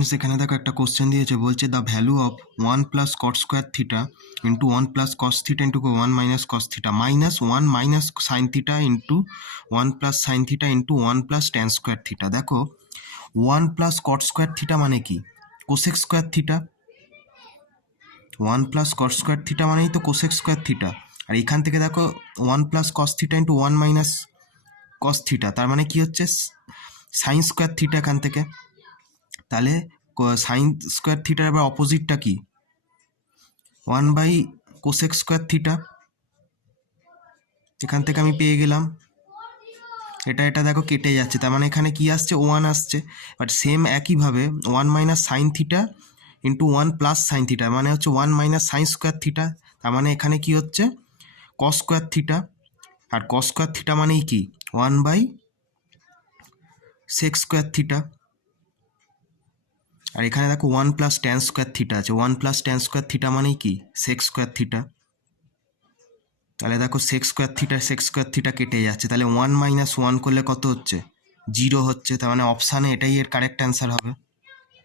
Friends এখানে দেখো একটা কোশ্চেন দিয়েছে, বলছে the value of 1 plus cot square theta into 1 plus cos theta into 1 minus cos theta minus 1 minus sine theta into 1 plus sine theta into 1 plus tan square theta. দেখো 1 plus cot square theta মানে কি? Cosec square theta. 1 plus cot square theta মানেই তো cosec square theta. আর এখান থেকে দেখো 1 plus cos theta into 1 minus cos theta, তার মানে কি হচ্ছে? সাইন স্কোয়ার থিটা এখান থেকে। তাহলে সাইন স্কোয়ার থিটার আবার অপোজিটটা কি? 1 বাই কোসেক স্কোয়ার থিটা। এখান থেকে আমি পেয়ে গেলাম। এটা দেখো কেটে যাচ্ছে, তার মানে এখানে কি আসছে? 1 আসছে। বাট সেম একইভাবে 1 minus sine theta into 1 plus sine theta মানে হচ্ছে 1 মাইনাস সাইন স্কোয়ার থিটা, তার মানে এখানে কি হচ্ছে? Cos square theta. আর কস স্কোয়ার থিটা মানেই কি? 1 বাই সেক স্কোয়ার থিটা। আর এখানে দেখো 1 প্লাস ট্যান স্কোয়ার থিটা আছে, 1 প্লাস ট্যান স্কোয়ার থিটা মানেই কি? Sec square theta. তাহলে দেখো সেক স্কোয়ার থিটা কেটে যাচ্ছে, তাহলে 1 মাইনাস 1 করলে কত হচ্ছে? 0 হচ্ছে। তার মানে অপশানে এটাই এর কারেক্ট অ্যান্সার হবে।